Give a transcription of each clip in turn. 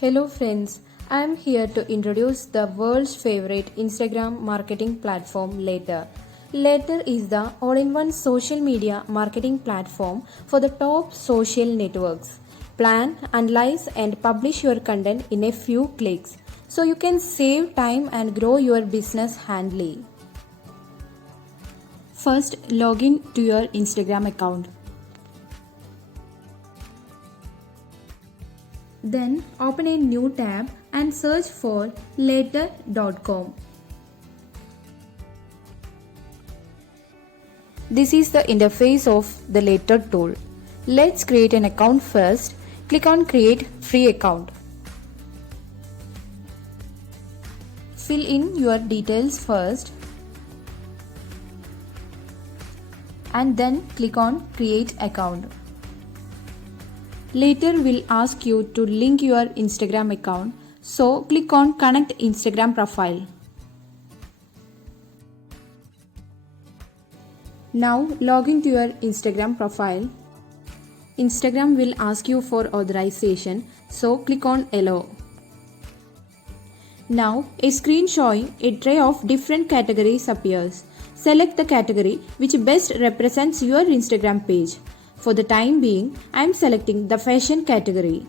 Hello friends, I am here to introduce the world's favorite Instagram marketing platform Later. Later is the all-in-one social media marketing platform for the top social networks. Plan, analyze and publish your content in a few clicks so you can save time and grow your business handily. First, log in to your Instagram account. Then open a new tab and search for later.com. This is the interface of the Later tool. Let's create an account first. Click on Create Free Account. Fill in your details first and then click on Create Account. Later will ask you to link your Instagram account, so click on Connect Instagram Profile. Now log into your Instagram profile. Instagram will ask you for authorization, so click on Allow. Now a screen showing a tray of different categories appears. Select the category which best represents your Instagram page. For the time being, I am selecting the fashion category.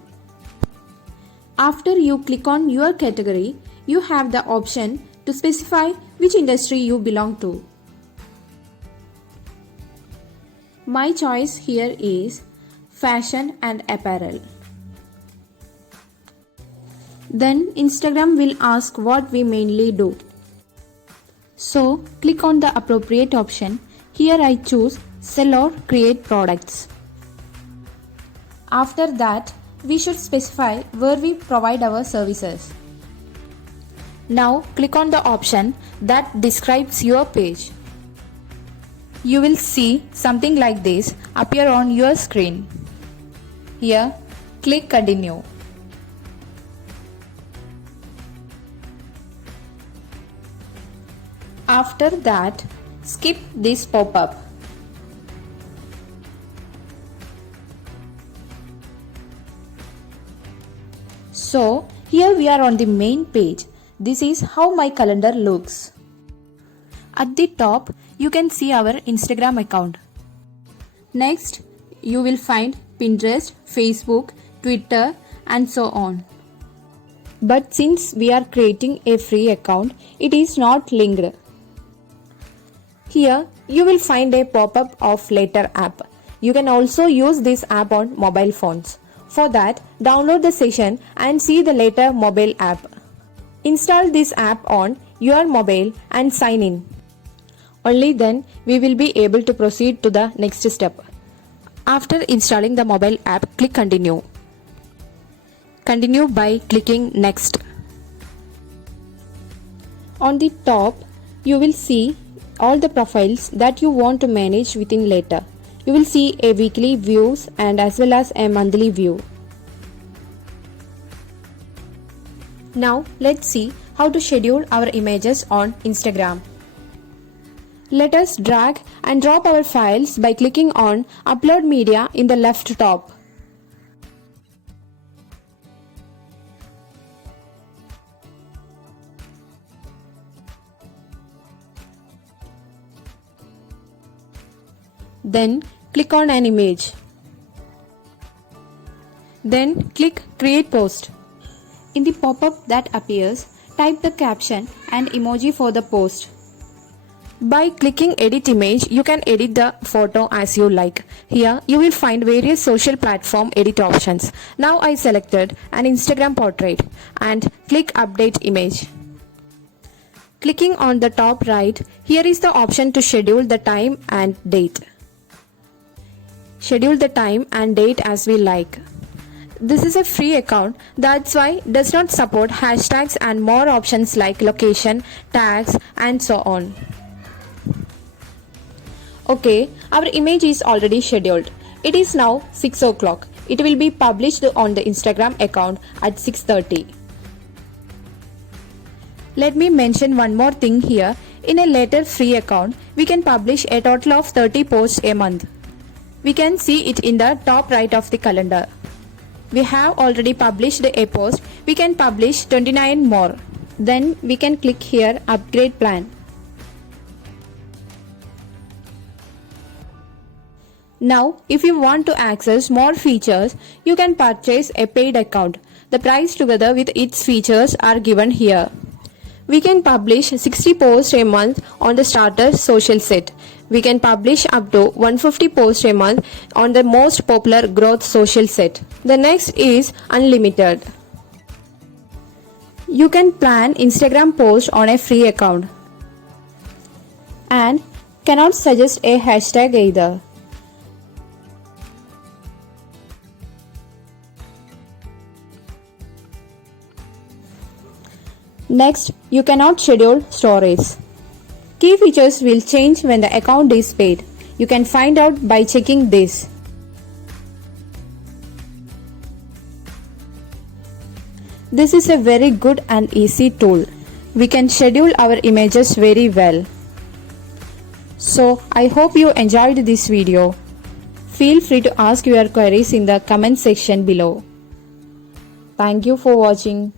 After you click on your category, you have the option to specify which industry you belong to. My choice here is fashion and apparel. Then Instagram will ask what we mainly do. So click on the appropriate option. Here I choose Sell or create products. After that, we should specify where we provide our services. Now click on the option that describes your page. You will see something like this appear on your screen. Here, click Continue. After that, skip this pop-up. So, here we are on the main page. This is how my calendar looks. At the top, you can see our Instagram account. Next, you will find Pinterest, Facebook, Twitter, and so on. But since we are creating a free account, it is not linked. Here, you will find a pop-up of Later app. You can also use this app on mobile phones. For that, download the session and see the Later mobile app. Install this app on your mobile and sign in. Only then we will be able to proceed to the next step. After installing the mobile app, click Continue. Continue by clicking Next. On the top, you will see all the profiles that you want to manage within Later. You will see a weekly views and as well as a monthly view. Now let's see how to schedule our images on Instagram. Let us drag and drop our files by clicking on Upload Media in the left top. Then click on an image. Then click Create Post. In the pop-up that appears, type the caption and emoji for the post. By clicking Edit Image, you can edit the photo as you like. Here, you will find various social platform edit options. Now I selected an Instagram portrait and click Update Image. Clicking on the top right, here is the option to schedule the time and date. Schedule the time and date as we like. This is a free account, that's why it does not support hashtags and more options like location, tags and so on. Okay, our image is already scheduled. It is now 6 o'clock. It will be published on the Instagram account at 6:30. Let me mention one more thing here. In a Later free account, we can publish a total of 30 posts a month. We can see it in the top right of the calendar. we have already published a post, we can publish 29 more. Then we can click here upgrade plan. Now, if you want to access more features, you can purchase a paid account. The price together with its features are given here. We can publish 60 posts a month on the starter social set. We can publish up to 150 posts a month on the most popular growth social set. The next is unlimited. You can plan Instagram posts on a free account and cannot suggest a hashtag either. Next, you cannot schedule stories. Key features will change when the account is paid. You can find out by checking this. This is a very good and easy tool. We can schedule our images very well. So, I hope you enjoyed this video. Feel free to ask your queries in the comment section below. Thank you for watching.